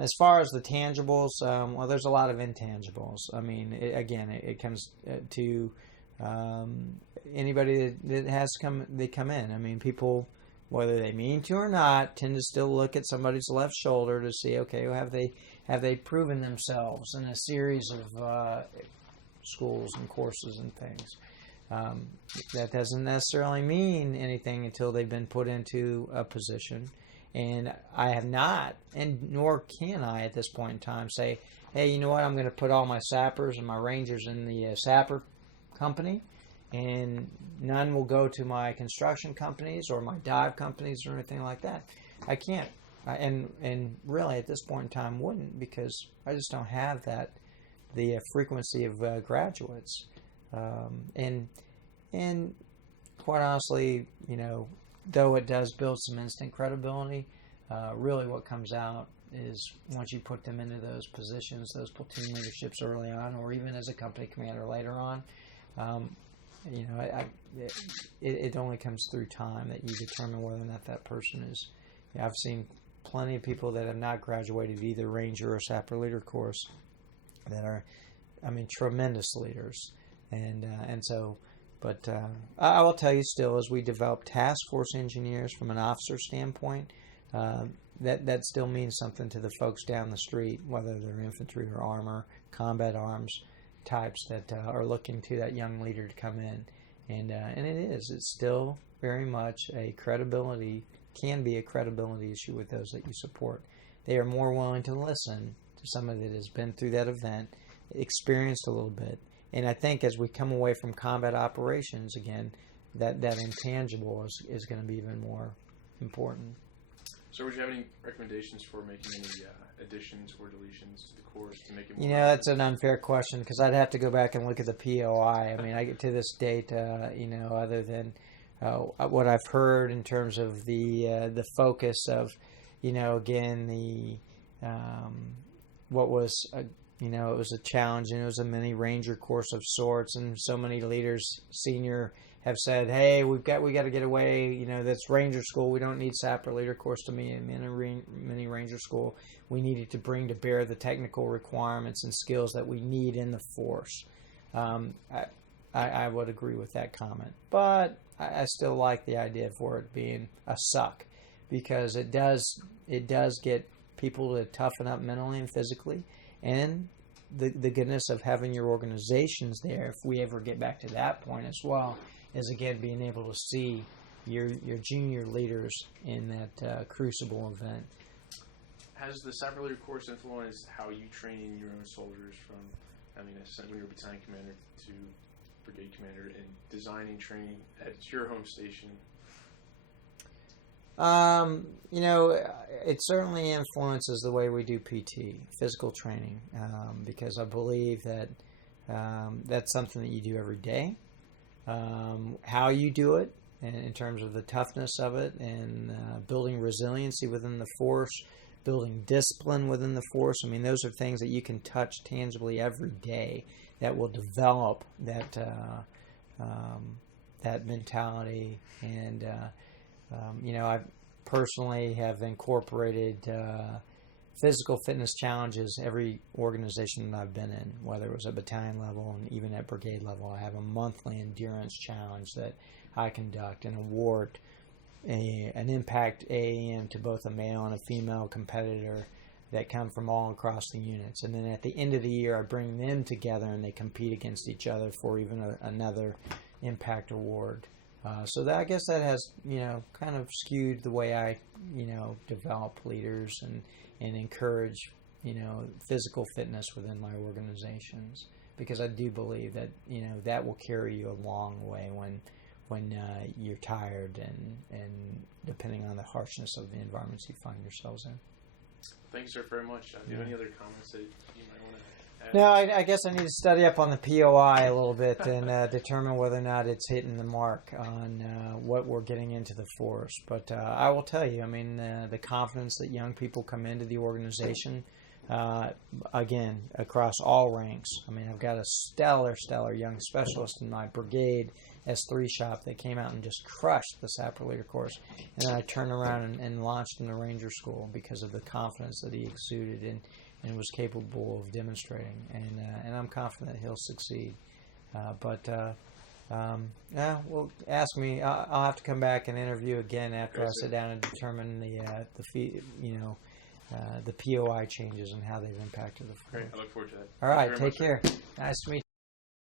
As far as the tangibles, well, there's a lot of intangibles. I mean, it comes to anybody that has they come in. I mean, people, whether they mean to or not, tend to still look at somebody's left shoulder to see, okay, well, have they proven themselves in a series of schools and courses and things. That doesn't necessarily mean anything until they've been put into a position. And I have not, and nor can I at this point in time, say, hey, you know what, I'm going to put all my sappers and my rangers in the sapper company, and none will go to my construction companies or my dive companies or anything like that. I can't. And really at this point in time wouldn't, because I just don't have the frequency of graduates. And quite honestly, though it does build some instant credibility, really what comes out is once you put them into those positions, those platoon leaderships early on, or even as a company commander later on, it only comes through time that you determine whether or not that person is. I've seen plenty of people that have not graduated either Ranger or Sapper Leader Course that are, tremendous leaders, and so. But I will tell you still, as we develop task force engineers from an officer standpoint, that still means something to the folks down the street, whether they're infantry or armor, combat arms types that are looking to that young leader to come in. And it's still very much can be a credibility issue with those that you support. They are more willing to listen to somebody that has been through that event, experienced a little bit. And I think as we come away from combat operations, again, that intangible is going to be even more important. So would you have any recommendations for making any additions or deletions to the course to make it more... That's an unfair question, because I'd have to go back and look at the POI. I get to this date, other than what I've heard in terms of the focus of, again, what was... it was a challenge, and it was a mini ranger course of sorts, and so many leaders, senior, have said, hey, we got to get away, that's ranger school, we don't need Sapper Leader Course to be a mini ranger school. We needed to bring to bear the technical requirements and skills that we need in the force. I would agree with that comment, but I still like the idea for it being a suck, because it does get people to toughen up mentally and physically. And the goodness of having your organizations there, if we ever get back to that point as well, is again being able to see your junior leaders in that crucible event. Has the Sapper Leader Course influenced how you train your own soldiers from, when you're battalion commander to brigade commander, in designing training at your home station? It certainly influences the way we do PT, physical training, because I believe that that's something that you do every day. How you do it, and in terms of the toughness of it, and building resiliency within the force, building discipline within the force. Those are things that you can touch tangibly every day that will develop that mentality. And I personally have incorporated physical fitness challenges every organization that I've been in, whether it was at battalion level and even at brigade level. I have a monthly endurance challenge that I conduct and award an impact AAM to both a male and a female competitor that come from all across the units. And then at the end of the year, I bring them together and they compete against each other for even another impact award. So that, I guess that has, kind of skewed the way I, develop leaders and encourage, physical fitness within my organizations, because I do believe that, that will carry you a long way when you're tired and depending on the harshness of the environments you find yourselves in. Thank you, sir, very much. Do you have any other comments that you might want to add? No, I guess I need to study up on the POI a little bit and determine whether or not it's hitting the mark on what we're getting into the force. But I will tell you, the confidence that young people come into the organization again, across all ranks. I mean, I've got a stellar young specialist in my brigade S3 shop that came out and just crushed the Sapper Leader Course. And then I turned around and launched in the Ranger School because of the confidence that he exuded and was capable of demonstrating. And I'm confident he'll succeed. Well, ask me. I'll have to come back and interview again after I sit down and determine the POI changes and how they've impacted the. Great. I look forward to that. All right. Take care. Nice to meet you.